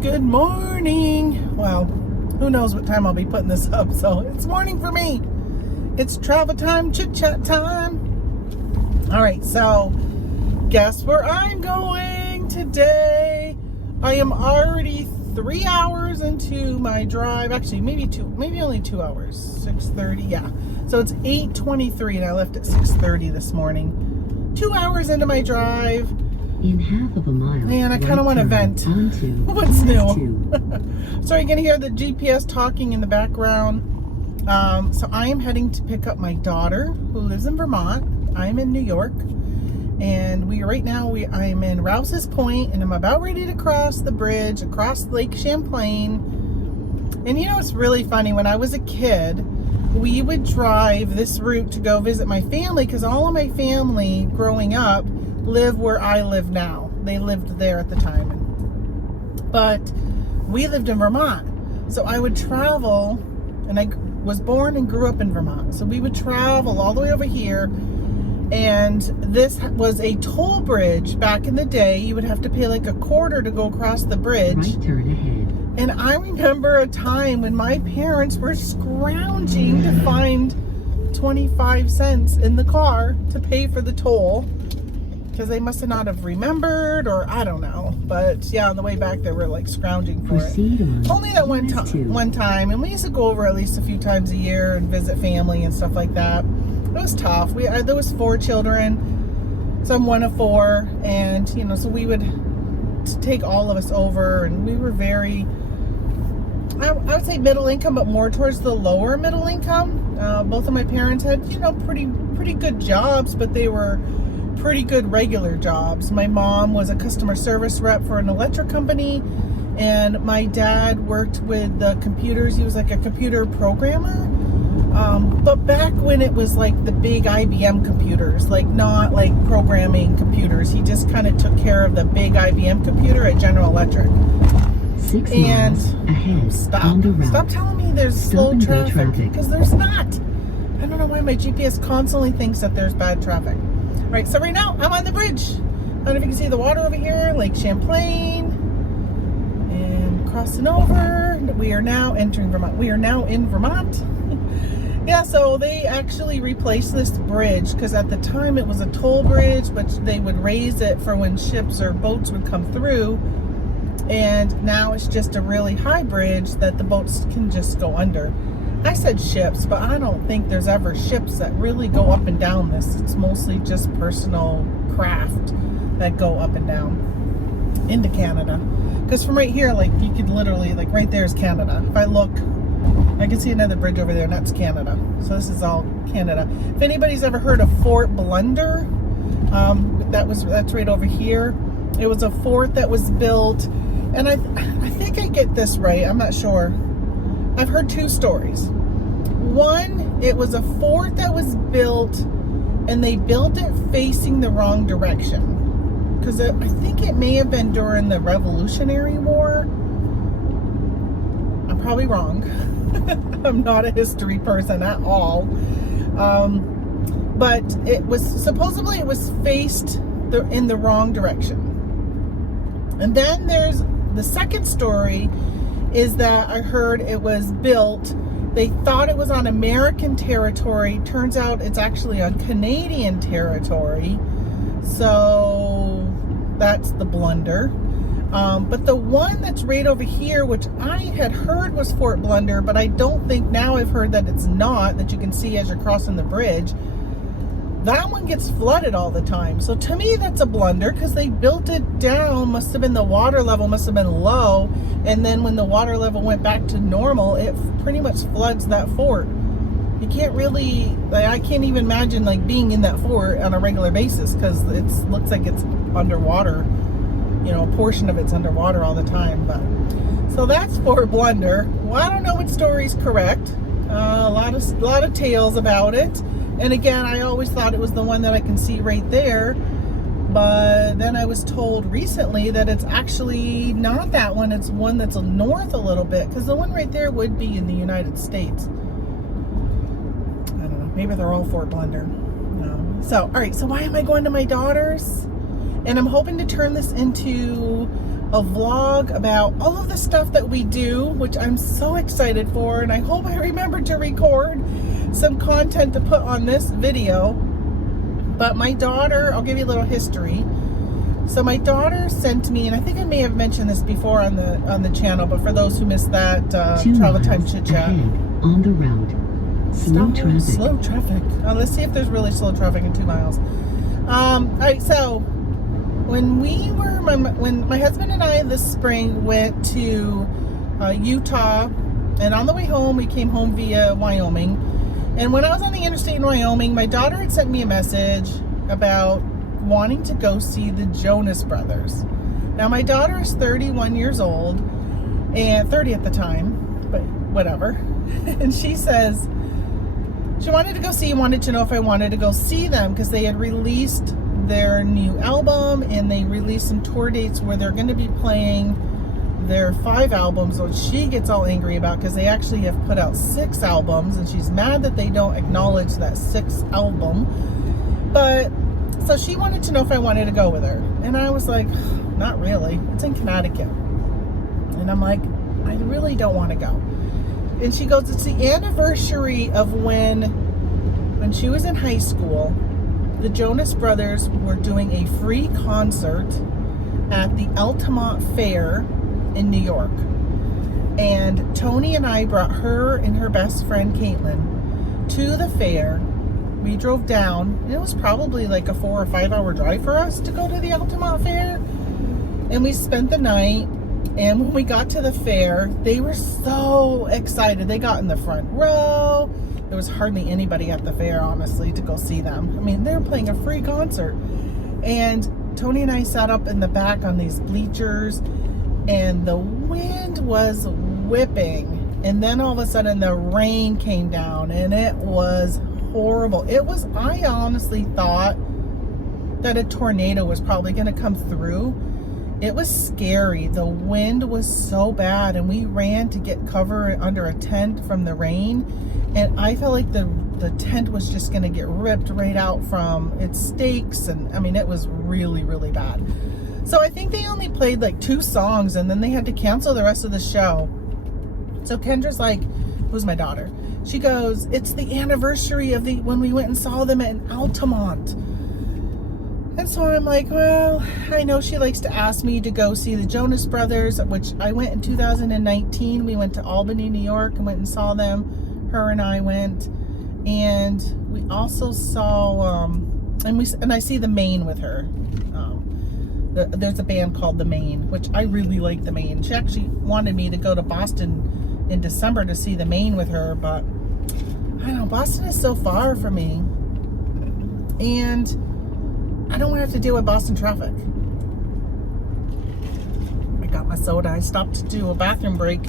Good morning. Well, who knows what time I'll be putting this up, so it's morning for me. It's travel time, chit chat time. All right, so guess where I'm going today? I am already 3 hours into my drive. Actually, maybe only 2 hours. 6:30, yeah. So it's 8:23 and I left at 6:30 this morning. 2 hours into my drive. In half of a mile, man, I kind of want to vent. What's new? So you can hear the GPS talking in the background. So I am heading to pick up my daughter who lives in Vermont. I'm in New York, and I'm in Rouse's Point, and I'm about ready to cross the bridge across Lake Champlain. And you know, it's really funny. When I was a kid, we would drive this route to go visit my family, because all of my family growing up live where I live now. They lived there at the time, but we lived in Vermont. So I would travel, and I was born and grew up in Vermont. So we would travel all the way over here, and this was a toll bridge back in the day. You would have to pay like $0.25 to go across the bridge. Right turn ahead. And I remember a time when my parents were scrounging to find 25 cents in the car to pay for the toll, because they must have not have remembered, or I don't know. But yeah, on the way back they were like scrounging for it. Only that one time, and we used to go over at least a few times a year and visit family and stuff like that. It was tough. There was 4 children, so I'm one of 4, and you know, so we would take all of us over, and we were very, I would say middle income, but more towards the lower middle income. Both of my parents had, you know, pretty good jobs, but they were pretty good regular jobs. My mom was a customer service rep for an electric company, and my dad worked with the computers. He was like a computer programmer, but back when it was like the big IBM computers, like not like programming computers. He just kind of took care of the big IBM computer at General Electric. 6 and miles ahead, stop telling me there's slow traffic, because there's not. I don't know why my GPS constantly thinks that there's bad traffic. Right, so right now I'm on the bridge. I don't know if you can see the water over here, Lake Champlain, and crossing over. We are now entering Vermont. We are now in Vermont. Yeah, so they actually replaced this bridge, because at the time it was a toll bridge, but they would raise it for when ships or boats would come through. And now it's just a really high bridge that the boats can just go under. I said ships, but I don't think there's ever ships that really go up and down this. It's mostly just personal craft that go up and down into Canada. Because from right here, like, you could literally, like, right there is Canada. If I look, I can see another bridge over there, and that's Canada. So this is all Canada. If anybody's ever heard of Fort Blunder, that's right over here. It was a fort that was built, and I think I get this right. I'm not sure. I've heard 2 stories. One, it was a fort that was built, and they built it facing the wrong direction. Because I think it may have been during the Revolutionary War. I'm probably wrong. I'm not a history person at all. But it was supposedly faced in the wrong direction. And then there's the second story, is that I heard it was built, they thought it was on American territory. Turns out it's actually on Canadian territory. So that's the blunder. But the one that's right over here, which I had heard was Fort Blunder, but I don't think, now I've heard that it's not, that you can see as you're crossing the bridge. That one gets flooded all the time. So to me, that's a blunder, because they built it down. Must have been, the water level must have been low. And then when the water level went back to normal, it pretty much floods that fort. You can't really, like, I can't even imagine like being in that fort on a regular basis, because it looks like it's underwater. You know, a portion of it's underwater all the time. But so that's Fort Blunder. Well, I don't know what story's correct. A lot of tales about it. And again, I always thought it was the one that I can see right there. But then I was told recently that it's actually not that one. It's one that's north a little bit, because the one right there would be in the United States. I don't know. Maybe they're all Fort Blunder. No. So, all right. So why am I going to my daughter's? And I'm hoping to turn this into a vlog about all of the stuff that we do, which I'm so excited for, and I hope I remember to record some content to put on this video. But my daughter, I'll give you a little history. So my daughter sent me, and I think I may have mentioned this before on the channel, but for those who missed that, 2 travel time miles chit chat. ahead on the route. Slow traffic. Slow traffic. Let's see if there's really slow traffic in 2 miles. All right, so when my husband and I this spring went to Utah, and on the way home we came home via Wyoming. And when I was on the interstate in Wyoming, my daughter had sent me a message about wanting to go see the Jonas Brothers. Now my daughter is 31 years old, and 30 at the time, but whatever. And she says she wanted to know if I wanted to go see them, because they had released their new album, and they released some tour dates where they're going to be playing their 5 albums, which she gets all angry about because they actually have put out 6 albums, and she's mad that they don't acknowledge that 6th album. But so she wanted to know if I wanted to go with her, and I was like, not really. It's in Connecticut, and I'm like, I really don't want to go. And she goes, it's the anniversary of when she was in high school. The Jonas Brothers were doing a free concert at the Altamont Fair in New York. And Tony and I brought her and her best friend Caitlin to the fair. We drove down. It was probably like a 4 or 5 hour drive for us to go to the Altamont Fair. And we spent the night. And when we got to the fair, they were so excited. They got in the front row. There was hardly anybody at the fair, honestly, to go see them. I mean, they were playing a free concert. And Tony and I sat up in the back on these bleachers, and the wind was whipping. And then all of a sudden the rain came down, and it was horrible. I honestly thought that a tornado was probably going to come through. It was scary. The wind was so bad, and we ran to get cover under a tent from the rain, and I felt like the tent was just going to get ripped right out from its stakes, and I mean, it was really, really bad. So I think they only played like 2 songs, and then they had to cancel the rest of the show. So Kendra's like, who's my daughter? She goes, it's the anniversary of when we went and saw them at Altamont. And so I'm like, well, I know she likes to ask me to go see the Jonas Brothers, which I went in 2019. We went to Albany, New York, and went and saw them. Her and I went. And we also saw, and I see the Maine with her. There's a band called the Maine, which I really like the Maine. She actually wanted me to go to Boston in December to see the Maine with her, but I don't know, Boston is so far from me. And I don't want to have to deal with Boston traffic. I got my soda. I stopped to do a bathroom break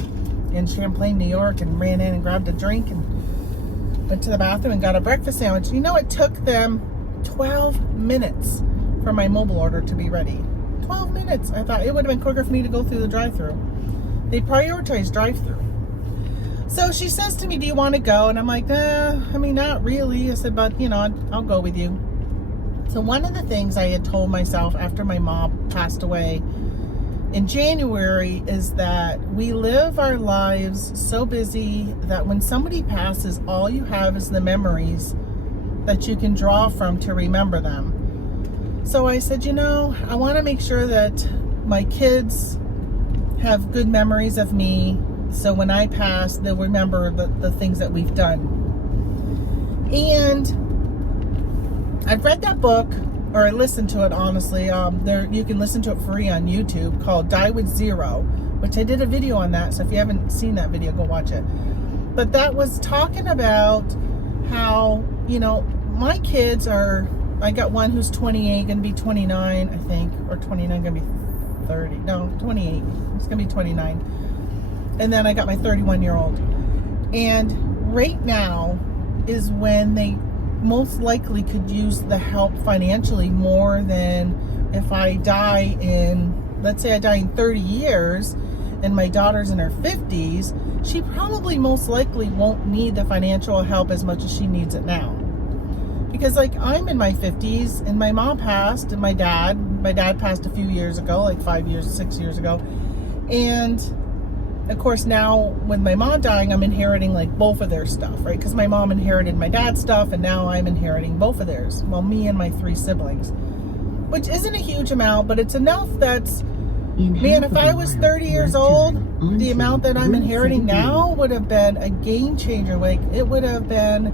in Champlain, New York, and ran in and grabbed a drink and went to the bathroom and got a breakfast sandwich. You know, it took them 12 minutes for my mobile order to be ready. 12 minutes. I thought it would have been quicker for me to go through the drive-thru. They prioritize drive-thru. So she says to me, do you want to go? And I'm like, I mean, not really. I said, but, you know, I'll go with you. So one of the things I had told myself after my mom passed away in January is that we live our lives so busy that when somebody passes, all you have is the memories that you can draw from to remember them. So I said, you know, I want to make sure that my kids have good memories of me, so when I pass, they'll remember the things that we've done. And I've read that book, or I listened to it, honestly. You can listen to it free on YouTube, called Die With Zero, which I did a video on that, so if you haven't seen that video, go watch it. But that was talking about how, you know, my kids are, I got one who's 28, gonna be 29, I think, or 29, gonna be 30, no, 28, it's gonna be 29. And then I got my 31-year-old. And right now is when they most likely could use the help financially more than if I die in, let's say I die in 30 years and my daughter's in her 50s, she probably most likely won't need the financial help as much as she needs it now. Because like I'm in my 50s and my mom passed and my dad My dad passed a few years ago, like 6 years ago. And of course now with my mom dying, I'm inheriting like both of their stuff, right? Because my mom inherited my dad's stuff and now I'm inheriting both of theirs. Well, me and my 3 siblings, which isn't a huge amount, but it's enough that's, man, if I was 30 years old, the amount that I'm inheriting now would have been a game changer. Like, it would have been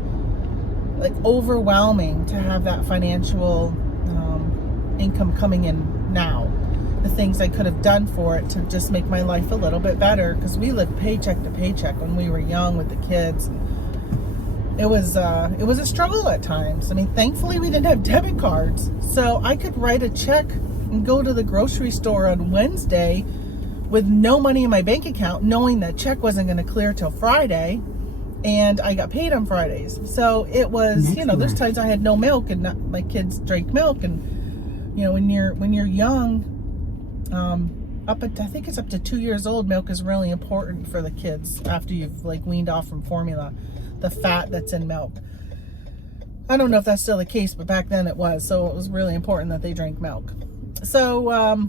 like overwhelming to have that financial income coming in now. The things I could have done for it to just make my life a little bit better, because we lived paycheck to paycheck when we were young with the kids. It was a struggle at times. I mean, thankfully we didn't have debit cards, so I could write a check and go to the grocery store on Wednesday with no money in my bank account, knowing that check wasn't going to clear till Friday, and I got paid on Fridays. So it was, there's times I had no milk and my kids drank milk, and when you're young, I think it's up to 2 years old, milk is really important for the kids after you've like weaned off from formula, the fat that's in milk. I don't know if that's still the case, but back then it was. So it was really important that they drank milk. So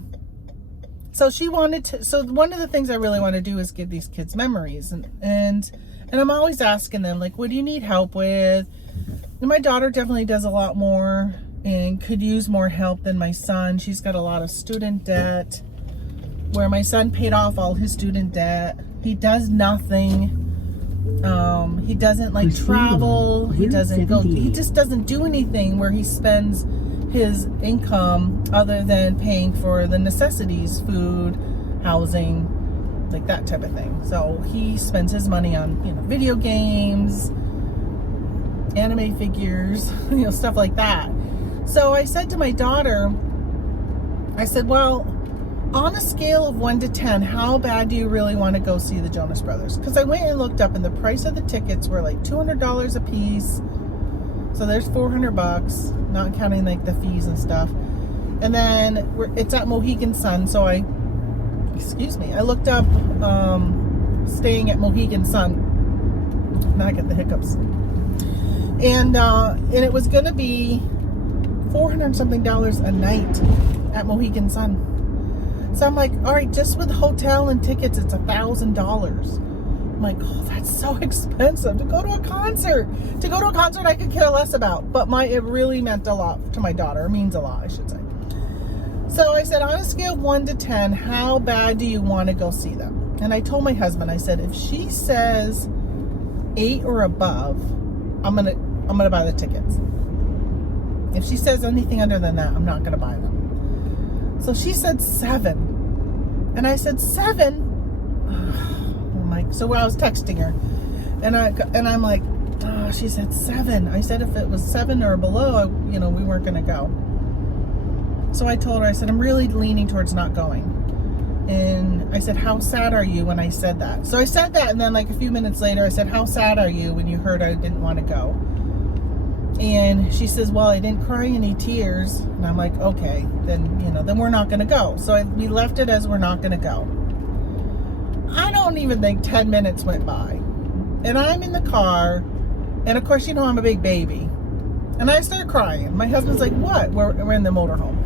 she wanted to, so one of the things I really want to do is give these kids memories, and I'm always asking them, like, what do you need help with? And my daughter definitely does a lot more and could use more help than my son. She's got a lot of student debt, where my son paid off all his student debt. He does nothing. He doesn't like travel. He doesn't go. He just doesn't do anything where he spends his income other than paying for the necessities, food, housing, like that type of thing. So he spends his money on, video games, anime figures, stuff like that. So I said to my daughter, I said, well, on a scale of 1 to 10, how bad do you really want to go see the Jonas Brothers? Because I went and looked up, and the price of the tickets were like $200 a piece. So there's $400, not counting like the fees and stuff. And then it's at Mohegan Sun. So I looked up staying at Mohegan Sun. Now I get the hiccups. And it was going to be $400 something a night at Mohegan Sun. So I'm like, all right, just with hotel and tickets, it's $1,000. I'm like, oh, that's so expensive to go to a concert. To go to a concert I could care less about, but it really meant a lot to my daughter. It means a lot, I should say. So I said, on a scale of 1 to 10, how bad do you want to go see them? And I told my husband, I said, if she says 8 or above, I'm gonna buy the tickets. If she says anything under than that, I'm not gonna buy them. So she said 7, and I said 7. I'm like, so I was texting her, and I'm like, oh, she said 7. I said if it was 7 or below, we weren't gonna go. So I told her, I said, I'm really leaning towards not going. And I said, how sad are you when I said that? So I said that, and then like a few minutes later, I said, how sad are you when you heard I didn't want to go? And she says, well, I didn't cry any tears. And I'm like, okay, then we're not going to go. So we left it as we're not going to go. I don't even think 10 minutes went by. And I'm in the car. And of course, I'm a big baby. And I started crying. My husband's like, what? We're in the motorhome.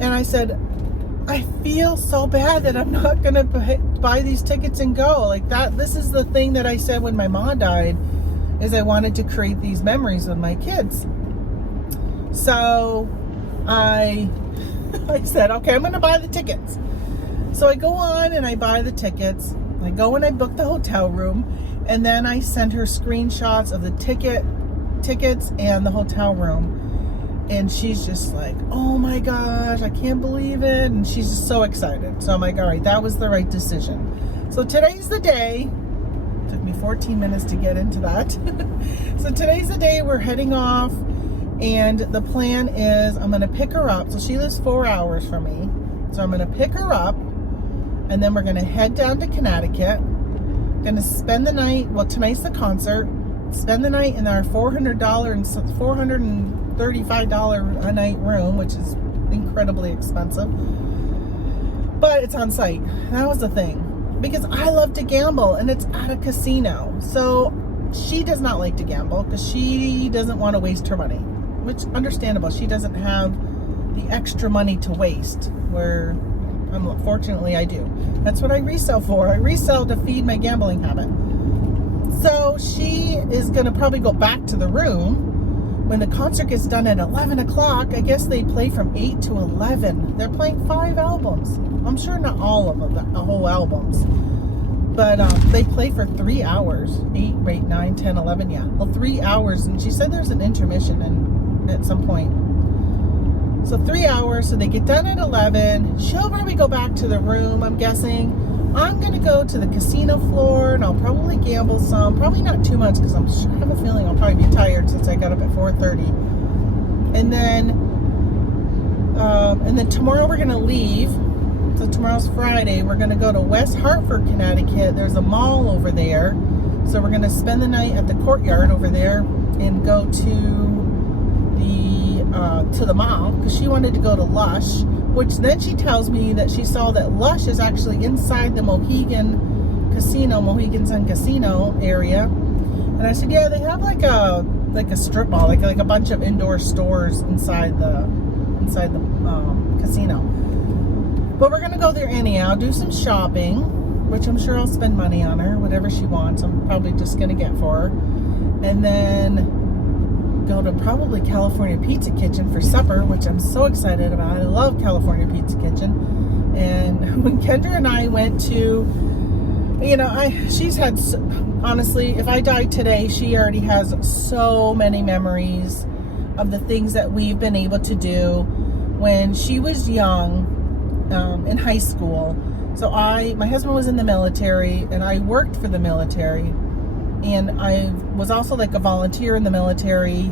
And I said, I feel so bad that I'm not going to buy these tickets and go. Like that. This is the thing that I said when my mom died, is I wanted to create these memories with my kids. So I said, okay, I'm going to buy the tickets. So I go on and I buy the tickets. I go and I book the hotel room, and then I send her screenshots of the tickets and the hotel room. And she's just like, oh my gosh, I can't believe it. And she's just so excited. So I'm like, all right, that was the right decision. So today's the day. Took me 14 minutes to get into that. So today's the day we're heading off, and the plan is I'm going to pick her up. So she lives 4 hours from me. So I'm going to pick her up, and then we're going to head down to Connecticut. Going to spend the night, well, tonight's the concert. Spend the night in our $435 a night room, which is incredibly expensive. But it's on site. That was the thing. Because I love to gamble, and it's at a casino. So she does not like to gamble because she doesn't want to waste her money, which understandable. She doesn't have the extra money to waste, where fortunately I do. That's what I resell for. I resell to feed my gambling habit. So she is going to probably go back to the room when the concert gets done at 11 o'clock. I guess they play from 8 to 11. They're playing 5 albums. I'm sure not all of them, the whole albums. But they play for 3 hours. 8, 9, 10, 11, yeah. Well, 3 hours. And she said there's an intermission at some point. So 3 hours. So they get done at 11. She'll probably go back to the room, I'm guessing. I'm going to go to the casino floor, and I'll probably gamble some. Probably not too much, because I have a feeling I'll probably be tired since I got up at 4:30. And then tomorrow we're going to leave. So tomorrow's Friday. We're going to go to West Hartford, Connecticut. There's a mall over there. So we're going to spend the night at the courtyard over there and go to the mall, because she wanted to go to Lush, which then she tells me that she saw that Lush is actually inside the Mohegan Casino, Mohegan Sun Casino area. And I said, yeah, they have like a strip mall, like a bunch of indoor stores inside the casino. But we're gonna go there anyhow, do some shopping, which I'm sure I'll spend money on her, whatever she wants. I'm probably just gonna get for her, and then go to probably California Pizza Kitchen for supper, which I'm so excited about. I love California Pizza Kitchen. And when Kendra and I went to, she's had, honestly, if I died today, she already has so many memories of the things that we've been able to do when she was young, in high school. So my husband was in the military, and I worked for the military. And I was also like a volunteer in the military,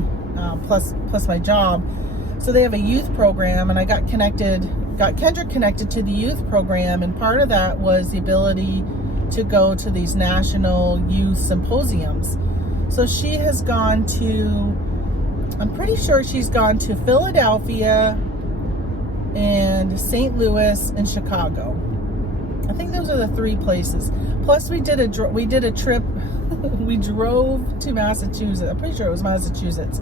plus my job. So they have a youth program, and I got Kendra connected to the youth program. And part of that was the ability to go to these national youth symposiums. So she has gone to, I'm pretty sure she's gone to Philadelphia and St. Louis and Chicago. I think those are the 3 places. Plus we did a trip. We drove to Massachusetts. I'm pretty sure it was Massachusetts.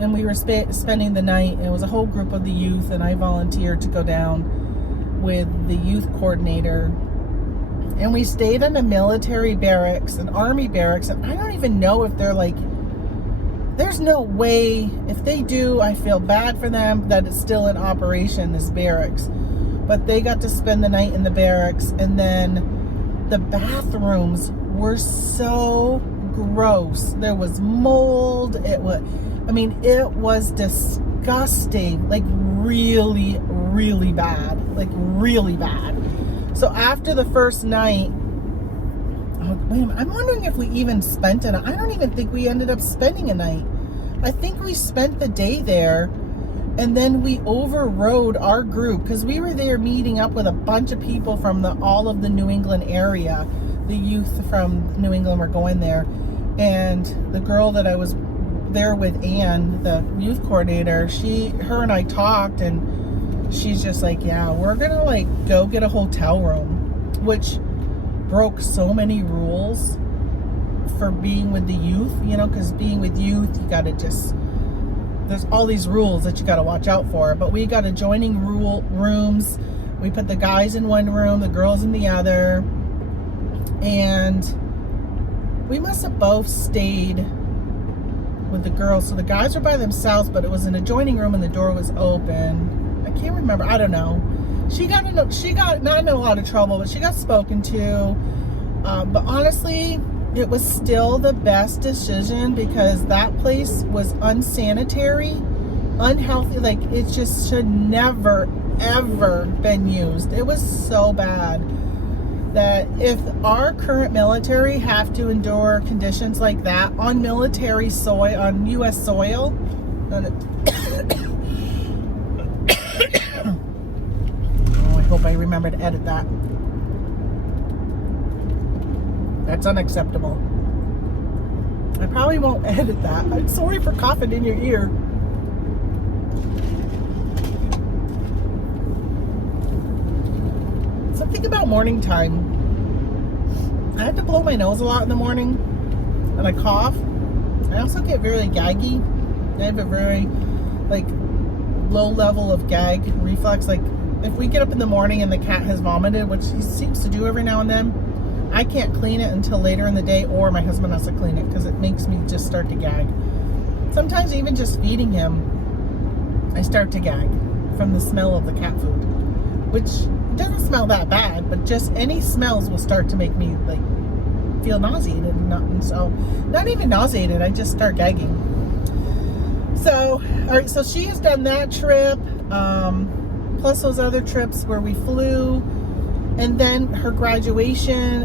And we were spending the night. And it was a whole group of the youth. And I volunteered to go down with the youth coordinator. And we stayed in a military barracks, an army barracks. And I don't even know if they're like, there's no way. If they do, I feel bad for them that it's still in operation, this barracks. But they got to spend the night in the barracks. And then the bathrooms were so gross. There was mold. It was disgusting. Like really, really bad. Like really bad. So after the first night, I'm wondering if we even spent it. I don't even think we ended up spending a night. I think we spent the day there, and then we overrode our group, because we were there meeting up with a bunch of people from all of the New England area. The youth from New England were going there, and the girl that I was there with, Ann, the youth coordinator, her and I talked, and she's just like, yeah, we're gonna like go get a hotel room, which broke so many rules for being with the youth, because being with youth, you gotta there's all these rules that you gotta watch out for. But we got adjoining rooms. We put the guys in one room, the girls in the other. And we must have both stayed with the girls. So the guys were by themselves, but it was an adjoining room and the door was open. I can't remember. I don't know. She got not in a lot of trouble, but she got spoken to. But honestly, it was still the best decision, because that place was unsanitary, unhealthy. Like, it just should never, ever been used. It was so bad that if our current military have to endure conditions like that on military soil, on U.S. soil, oh, I hope I remember to edit that. That's unacceptable. I probably won't edit that. I'm sorry for coughing in your ear. Something about morning time. I have to blow my nose a lot in the morning, and I cough. I also get very gaggy. I have a very, low level of gag reflex. Like if we get up in the morning and the cat has vomited, which he seems to do every now and then, I can't clean it until later in the day, or my husband has to clean it because it makes me just start to gag. Sometimes even just feeding him, I start to gag from the smell of the cat food, which doesn't smell that bad, but just any smells will start to make me like feel nauseated, and so not even nauseated, I just start gagging. So, all right, so she has done that trip, plus those other trips where we flew, and then her graduation,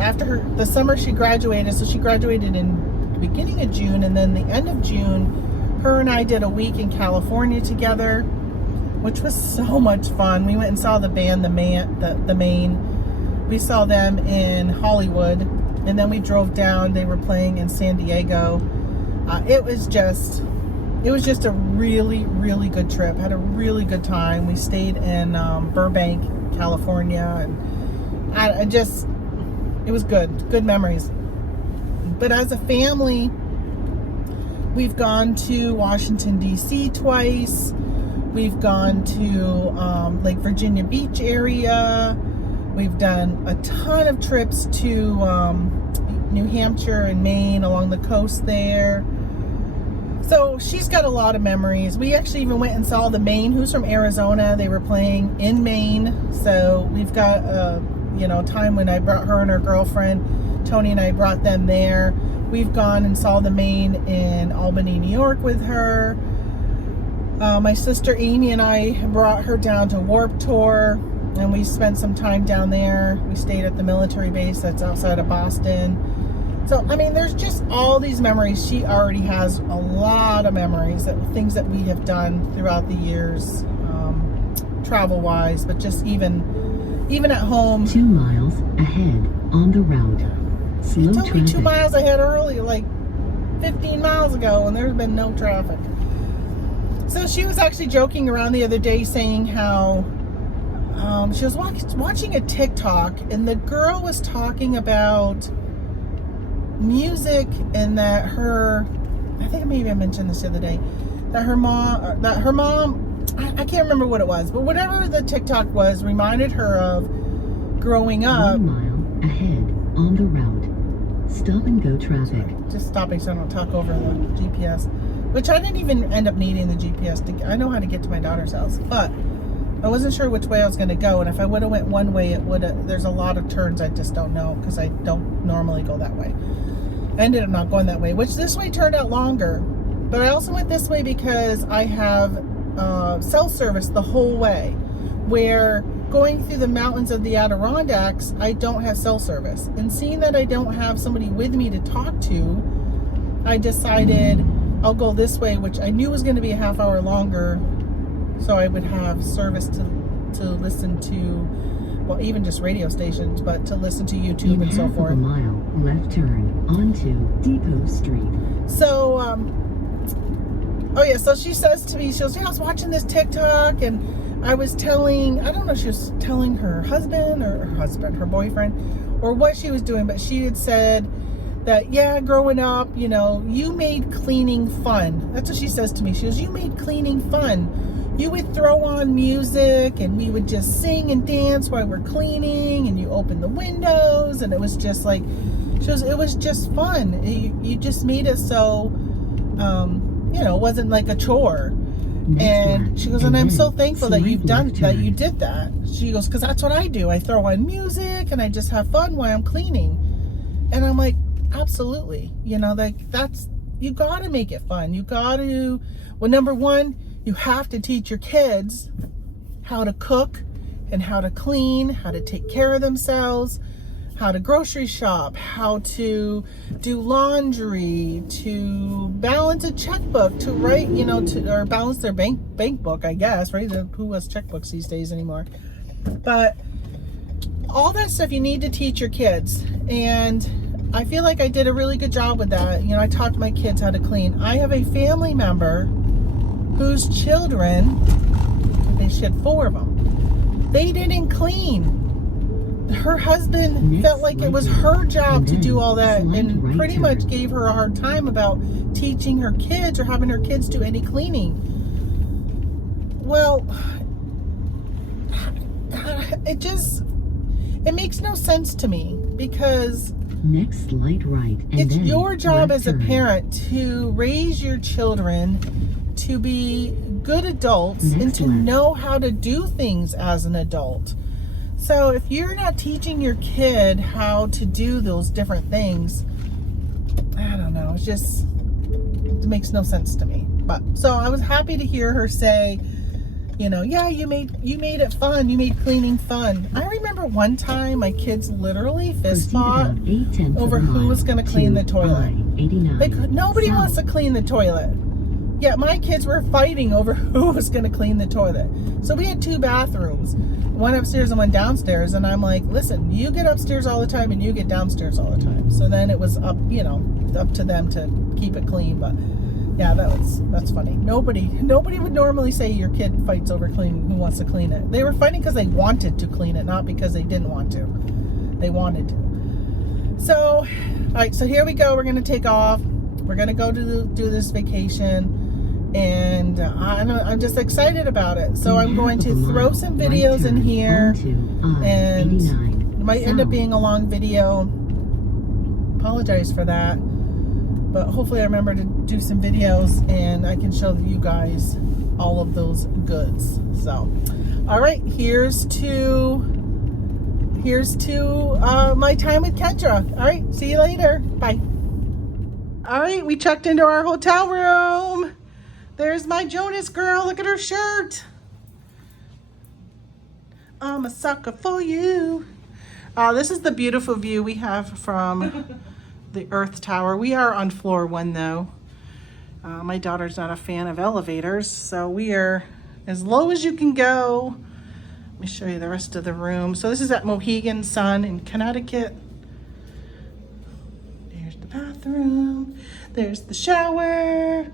after the summer she graduated, so she graduated in the beginning of June, and then the end of June, her and I did a week in California together, which was so much fun. We went and saw the band, the Maine. We saw them in Hollywood, and then we drove down. They were playing in San Diego. It was just a really, really good trip. Had a really good time. We stayed in Burbank, California, and it was good memories. But as a family, we've gone to Washington, D.C. twice. We've gone to Lake Virginia Beach area. We've done a ton of trips to New Hampshire and Maine along the coast there. So she's got a lot of memories. We actually even went and saw the Maine, who's from Arizona. They were playing in Maine. So we've got time when I brought her and her girlfriend, Tony, and I brought them there. We've gone and saw the Maine in Albany, New York with her. My sister Amy and I brought her down to Warped Tour, and we spent some time down there. We stayed at the military base that's outside of Boston. So, I mean, there's just all these memories. She already has a lot of memories, things that we have done throughout the years, travel-wise, but just even at home. 2 miles ahead on the route. Slow told me traffic. 2 miles ahead early, like 15 miles ago, and there's been no traffic. So she was actually joking around the other day saying how she was watching a TikTok, and the girl was talking about music, and that I think maybe I mentioned this the other day, that her mom, I can't remember what it was, but whatever the TikTok was reminded her of growing up. 1 mile ahead on the route. Stop and go traffic. Just stopping so I don't talk over the GPS, which I didn't even end up needing the GPS I know how to get to my daughter's house, but I wasn't sure which way I was going to go, and if I would have went one way, there's a lot of turns I just don't know, because I don't normally go that way. I ended up not going that way, which this way turned out longer, but I also went this way because I have cell service the whole way, where going through the mountains of the Adirondacks, I don't have cell service, and seeing that I don't have somebody with me to talk to, I decided I'll go this way, which I knew was going to be a half hour longer, so I would have service to listen to, well, even just radio stations, but to listen to YouTube and so forth. In half of a mile, left turn onto Depot Street. So, so she says to me, she goes, yeah, I was watching this TikTok, and I was telling, I don't know if she was telling her husband, her boyfriend, or what she was doing, but she had said that, yeah, growing up, you made cleaning fun. That's what she says to me. She goes, you made cleaning fun. You would throw on music, and we would just sing and dance while we're cleaning, and you open the windows, and it was just like, she goes, it was just fun. You just made it so, it wasn't like a chore. And she goes, and I'm so thankful that you did that. She goes, because that's what I do. I throw on music, and I just have fun while I'm cleaning. And I'm like, absolutely. You got to make it fun. You got to, well, number one, you have to teach your kids how to cook and how to clean, how to take care of themselves, how to grocery shop, how to do laundry, to balance a checkbook, to write, or balance their bank book, I guess, right? Who has checkbooks these days anymore? But all that stuff you need to teach your kids. And I feel like I did a really good job with that. I taught my kids how to clean. I have a family member whose children, she had 4 of them, they didn't clean. Her husband felt like it was her job to do all that, and pretty much gave her a hard time about teaching her kids or having her kids do any cleaning. Well, it makes no sense to me because Next light right and it's then your job left as a turn. parent to raise your children to be good adults and Next to left. know how to do things as an adult. So if you're not teaching your kid how to do those different things, I don't know, it makes no sense to me. But so I was happy to hear her say, you know, yeah, you made it fun. You made cleaning fun. I remember one time my kids literally fist Proceed fought about 8/10 over of a who mile was going to clean the to toilet. I-89 Like nobody south. wants to clean the toilet. Yet my kids were fighting over who was going to clean the toilet. So we had 2 bathrooms, one upstairs and one downstairs. And I'm like, listen, you get upstairs all the time and you get downstairs all the time. So then it was up to them to keep it clean. But yeah, that's funny. Nobody would normally say your kid fights over cleaning, who wants to clean it. They were fighting because they wanted to clean it, not because they didn't want to. They wanted to. So, all right, so here we go. We're going to take off. We're going to go do this vacation. And I'm just excited about it. So I'm going to throw some videos in here. And it might end up being a long video. Apologize for that. But hopefully I remember to do some videos and I can show you guys all of those goods. So, all right, here's to my time with Kendra. All right, see you later. Bye. All right, we checked into our hotel room. There's my Jonas girl. Look at her shirt. I'm a sucker for you. This is the beautiful view we have from the Earth Tower. We are on floor 1 though. My daughter's not a fan of elevators, so we are as low as you can go. Let me show you the rest of the room. So this is at Mohegan Sun in Connecticut. There's the bathroom. There's the shower.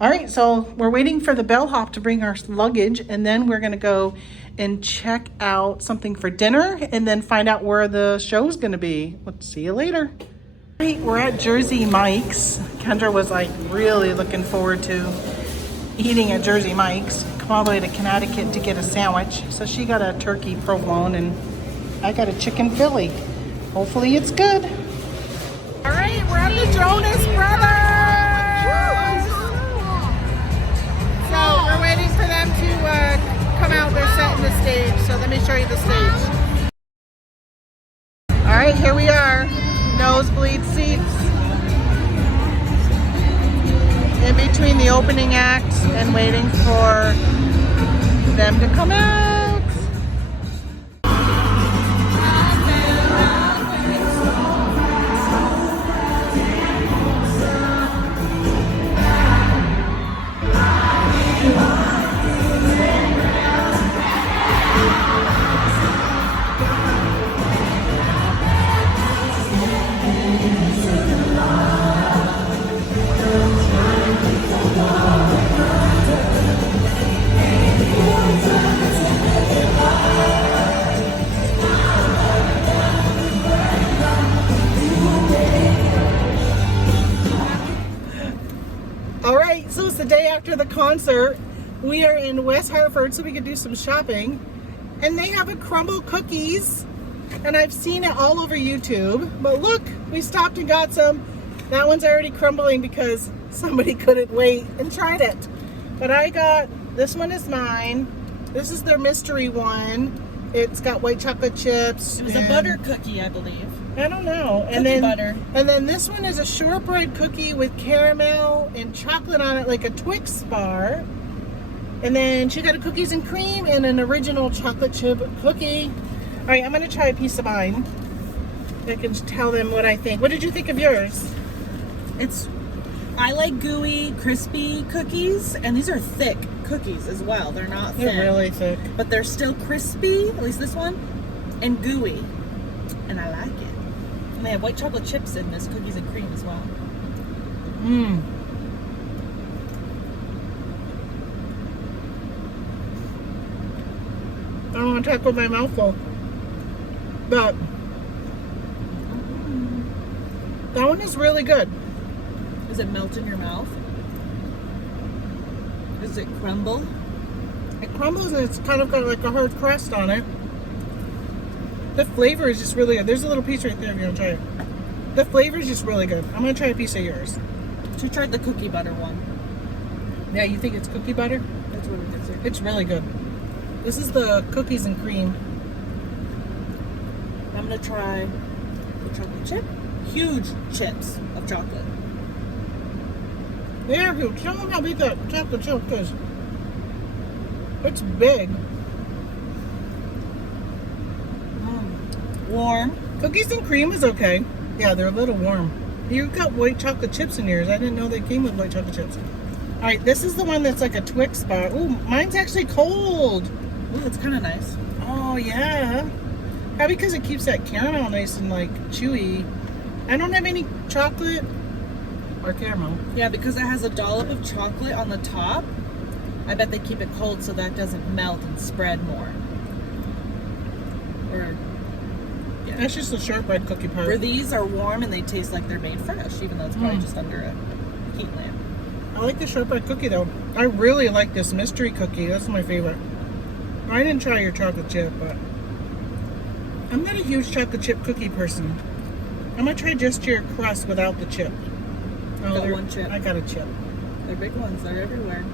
All right, so we're waiting for the bellhop to bring our luggage, and then we're gonna go and check out something for dinner and then find out where the show's gonna be. Let's see you later. All right, we're at Jersey Mike's. Kendra was like really looking forward to eating at Jersey Mike's. Come all the way to Connecticut to get a sandwich. So she got a turkey provolone and I got a chicken Philly. Hopefully it's good. All right, we're at the Jonas Brothers. So we're waiting for them to come out. They're setting the stage. So let me show you the stage. All right, here we are. Nosebleed seats. In between the opening acts and waiting for them to come out. All right, so it's the day after the concert. We are in West Hartford so we could do some shopping. And they have a crumble cookies. And I've seen it all over YouTube. But look, we stopped and got some. That one's already crumbling because somebody couldn't wait and tried it. But I got, this one is mine. This is their mystery one. It's got white chocolate chips. It was a butter cookie, I believe. I don't know. Cookie butter. And then this one is a shortbread cookie with caramel and chocolate on it, like a Twix bar. And then she got a cookies and cream and an original chocolate chip cookie. All right, I'm gonna try a piece of mine. I can tell them what I think. What did you think of yours? I like gooey, crispy cookies, and these are thick cookies as well. They're not thin. They're really thick. But they're still crispy, at least this one, and gooey. And I like it. And they have white chocolate chips in this cookies and cream as well. Mmm. I don't want to tackle my mouth full. But that one is really good. Does it melt in your mouth? Does it crumble? It crumbles and it's kind of got like a hard crust on it. The flavor is just really good. There's a little piece right there if you want to try it. The flavor is just really good. I'm going to try a piece of yours. She tried the cookie butter one. Yeah, you think it's cookie butter? That's what it is. It's really good. This is the cookies and cream. I'm gonna try the chocolate chip. Huge chips of chocolate. They are huge. Show them how big that chocolate chip is. It's big. Warm. Cookies and cream is okay. Yeah, they're a little warm. You got white chocolate chips in yours. I didn't know they came with white chocolate chips. All right, this is the one that's like a Twix bar. Ooh, mine's actually cold. Ooh, it's kind of nice. Oh, yeah. Probably because it keeps that caramel nice and like chewy. I don't have any chocolate or caramel. Yeah, because it has a dollop of chocolate on the top. I bet they keep it cold so that doesn't melt and spread more. Or yeah. That's just the shortbread cookie part. Or these are warm and they taste like they're made fresh, even though it's probably just under a heat lamp. I like the shortbread cookie though. I really like this mystery cookie. That's my favorite. I didn't try your chocolate chip, but I'm not a huge chocolate chip cookie person. I'm gonna try just your crust without the chip. Oh, Got one chip. I got a chip. They're big ones. They're everywhere.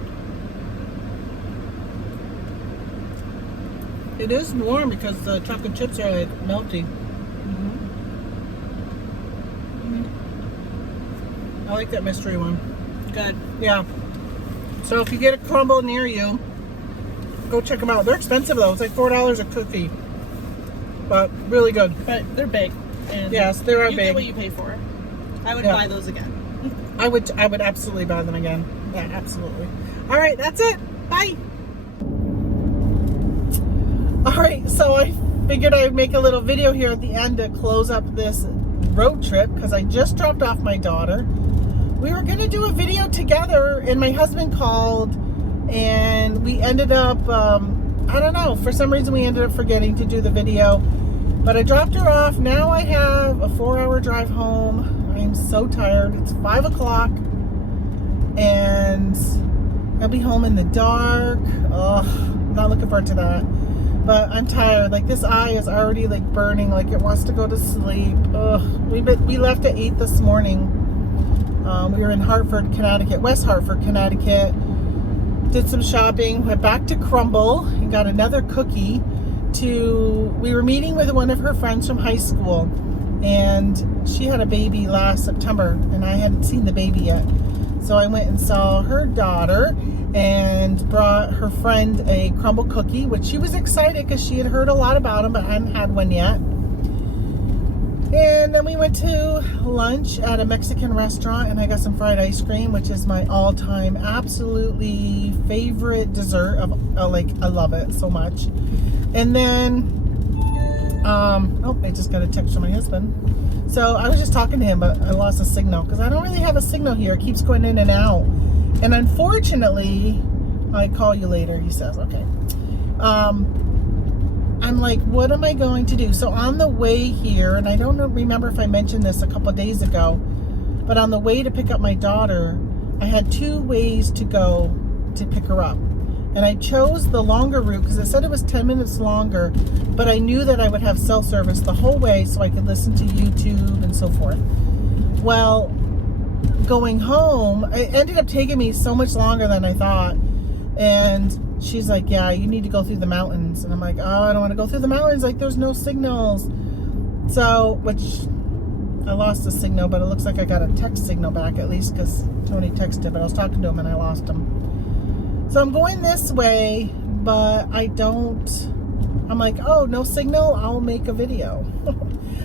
It is warm because the chocolate chips are like melty. I like that mystery one. Good. Yeah. So if you get a crumble near you, go check them out. They're expensive though. It's like $4 a cookie, but really good. But they're big. And yes, they are you big. get what you pay for. I would Yeah. buy those again. I would absolutely buy them again. Yeah, absolutely. All right, that's it. Bye. All right, so I figured I'd make a little video here at the end to close up this road trip because I just dropped off my daughter. We were gonna do a video together and my husband called and we ended up, I don't know, for some reason we ended up forgetting to do the video, but I dropped her off. Now I have a 4-hour drive home. I'm so tired. It's 5 o'clock and I'll be home in the dark. Ugh, I'm not looking forward to that. But I'm tired. Like this eye is already like burning, like it wants to go to sleep. Ugh. We left at 8 this morning. We were in Hartford, Connecticut, West Hartford, Connecticut. Did some shopping, went back to Crumble and got another cookie. We were meeting with one of her friends from high school, and she had a baby last September, and I hadn't seen the baby yet. So I went and saw her daughter and brought her friend a crumble cookie, which she was excited because she had heard a lot about them, but hadn't had one yet. And then we went to lunch at a Mexican restaurant and I got some fried ice cream, which is my all-time absolutely favorite dessert. I love it so much. And then, I just got a text from my husband. So I was just talking to him, but I lost a signal because I don't really have a signal here. It keeps going in and out. And unfortunately, I call you later, he says, okay. I'm like, what am I going to do? So on the way here, and I don't remember if I mentioned this a couple days ago, but on the way to pick up my daughter, I had 2 ways to go to pick her up. And I chose the longer route because it said it was 10 minutes longer, but I knew that I would have cell service the whole way so I could listen to YouTube and so forth. Well, going home, it ended up taking me so much longer than I thought. And she's like, yeah, you need to go through the mountains. And I'm like, oh, I don't want to go through the mountains. Like, there's no signals. So, which I lost the signal, but it looks like I got a text signal back at least because Tony texted, but I was talking to him and I lost him. So I'm going this way, but I'm like, oh, no signal, I'll make a video.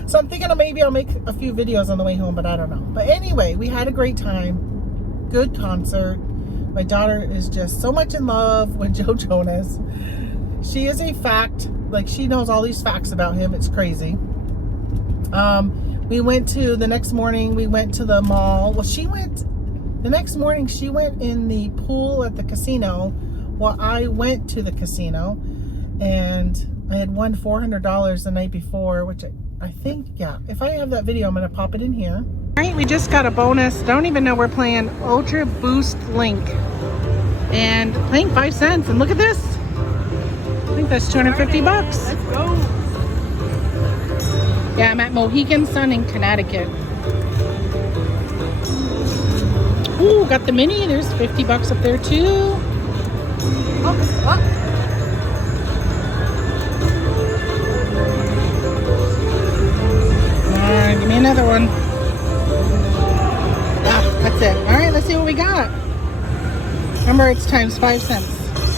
So I'm thinking maybe I'll make a few videos on the way home, but I don't know. But anyway, we had a great time. Good concert. My daughter is just so much in love with Joe Jonas. She is a fact, like she knows all these facts about him. It's crazy. The next morning, we went to the mall. Well, the next morning, she went in the pool at the casino while I went to the casino. And I had won $400 the night before, which I think, yeah, if I have that video, I'm going to pop it in here. All right, we just got a bonus. Don't even know we're playing Ultra Boost Link. And playing 5 cents. And look at this. think that's 250 bucks. Let's go. Yeah, I'm at Mohegan Sun in Connecticut. Ooh, got the mini. There's 50 bucks up there too. Oh. Give me another one. Ah, that's it. All right, let's see what we got. Remember, it's times 5 cents.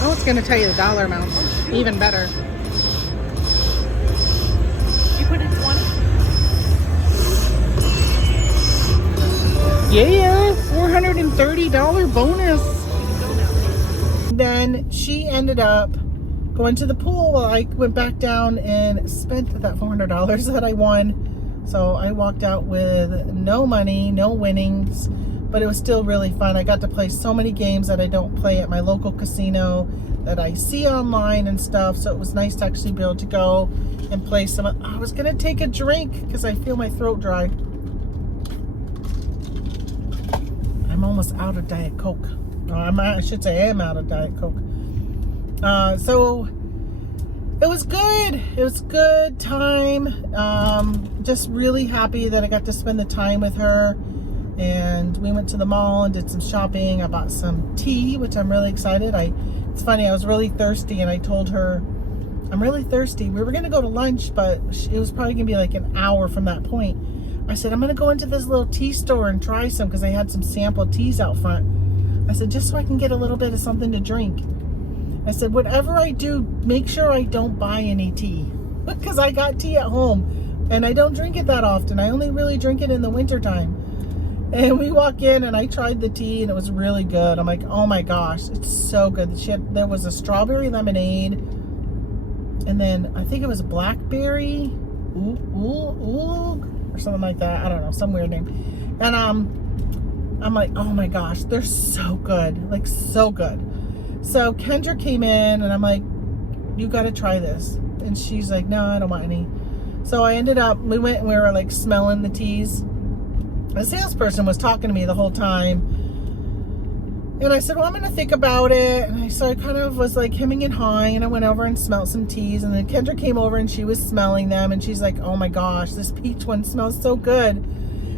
Oh, it's going to tell you the dollar amount. Even better. You put in 20? Yeah, $430 bonus. Then she ended up going to the pool while I went back down and spent that $400 that I won. So I walked out with no money, no winnings, but it was still really fun. I got to play so many games that I don't play at my local casino that I see online and stuff. So it was nice to actually be able to go and play some. I was gonna take a drink because I feel my throat dry. I'm almost out of Diet Coke. I should say I am out of Diet Coke. So it was good. It was good time. Just really happy that I got to spend the time with her. And we went to the mall and did some shopping. I bought some tea, which I'm really excited. It's funny, I was really thirsty and I told her, I'm really thirsty. We were gonna go to lunch, but it was probably gonna be like an hour from that point. I said, I'm gonna go into this little tea store and try some because they had some sample teas out front. I said, just so I can get a little bit of something to drink. I said, whatever I do, make sure I don't buy any tea because I got tea at home and I don't drink it that often. I only really drink it in the winter time. And we walk in and I tried the tea and it was really good. I'm like, oh my gosh, it's so good. There was a strawberry lemonade and then I think it was a blackberry or something like that. I don't know, some weird name. And I'm like, oh my gosh, they're so good, like so good. So Kendra came in and I'm like, you got to try this. And she's like, no, I don't want any. So I ended up, we went and we were like smelling the teas. The salesperson was talking to me the whole time. And I said, well, I'm going to think about it. And so I kind of was like hemming and hawing and I went over and smelled some teas. And then Kendra came over and she was smelling them. And she's like, oh my gosh, this peach one smells so good.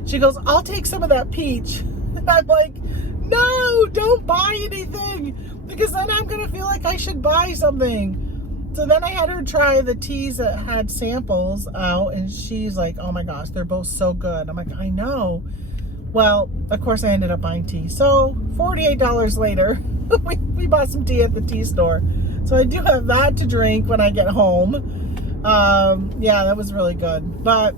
She goes, I'll take some of that peach. And I'm like, no, don't buy anything. Because then I'm going to feel like I should buy something. So then I had her try the teas that had samples out. And she's like, oh my gosh, they're both so good. I'm like, I know. Well, of course I ended up buying tea. So $48 later, we bought some tea at the tea store. So I do have that to drink when I get home. Yeah, that was really good. But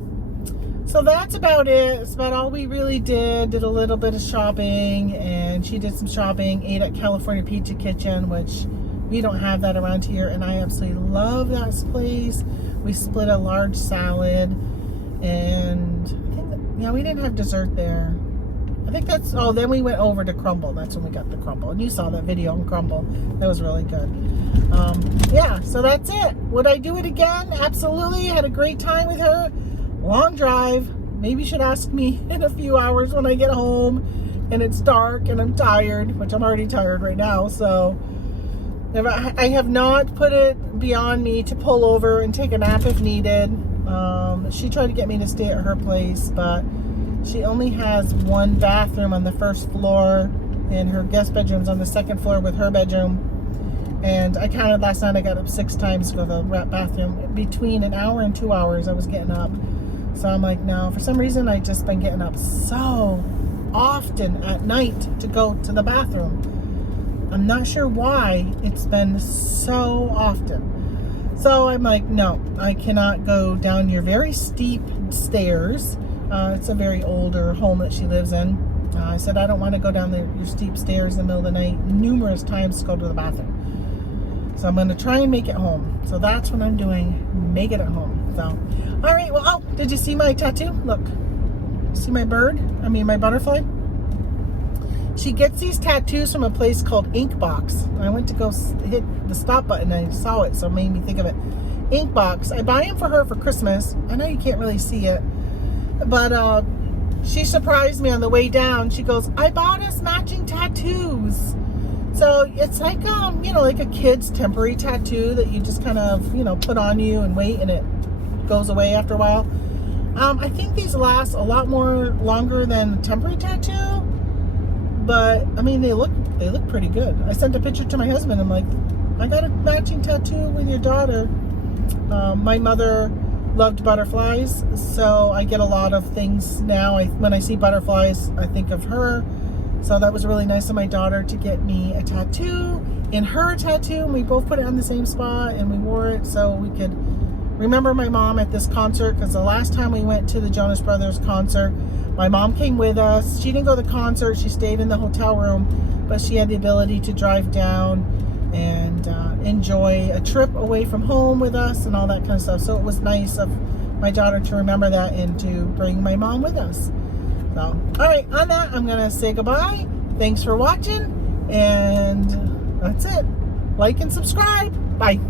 so that's about it. It's about all we really did. Did a little bit of shopping and she did some shopping, ate at California Pizza Kitchen, which we don't have that around here. And I absolutely love that place. We split a large salad and I think we didn't have dessert there. I think that's, oh, then we went over to Crumble. That's when we got the Crumble. And you saw that video on Crumble. That was really good. Yeah, so that's it. Would I do it again? Absolutely. Had a great time with her. Long drive. Maybe you should ask me in a few hours when I get home and it's dark and I'm tired, which I'm already tired right now. So I have not put it beyond me to pull over and take a nap if needed. She tried to get me to stay at her place, but she only has one bathroom on the first floor and her guest bedroom's on the second floor with her bedroom. And I counted last night, I got up 6 times to go to the bathroom. Between an hour and 2 hours I was getting up. So I'm like, no, for some reason I just been getting up so often at night to go to the bathroom. I'm not sure why it's been so often. So I'm like, no, I cannot go down your very steep stairs. It's a very older home that she lives in. I said, I don't want to go down your steep stairs in the middle of the night numerous times to go to the bathroom. So I'm going to try and make it home. So that's what I'm doing, make it at home. So, all right, well, oh, did you see my tattoo? Look, see my bird? I mean, my butterfly? She gets these tattoos from a place called Inkbox. I went to go hit the stop button and I saw it, so it made me think of it. Inkbox. I buy them for her for Christmas. I know you can't really see it, but she surprised me on the way down. She goes, I bought us matching tattoos. So it's like, like a kid's temporary tattoo that you just kind of, put on you and wait, and it goes away after a while. I think these last a lot more longer than a temporary tattoo, but I mean, they look pretty good. I sent a picture to my husband. I'm like, I got a matching tattoo with your daughter. My mother loved butterflies, so I get a lot of things now. When I see butterflies, I think of her. So that was really nice of my daughter to get me a tattoo in her tattoo, and we both put it on the same spot, and we wore it so we could remember my mom at this concert, because the last time we went to the Jonas Brothers concert, my mom came with us. She didn't go to the concert, she stayed in the hotel room, but she had the ability to drive down and enjoy a trip away from home with us and all that kind of stuff. So it was nice of my daughter to remember that and to bring my mom with us. So, all right, on that, I'm gonna say goodbye. Thanks for watching, and that's it. Like and subscribe. Bye.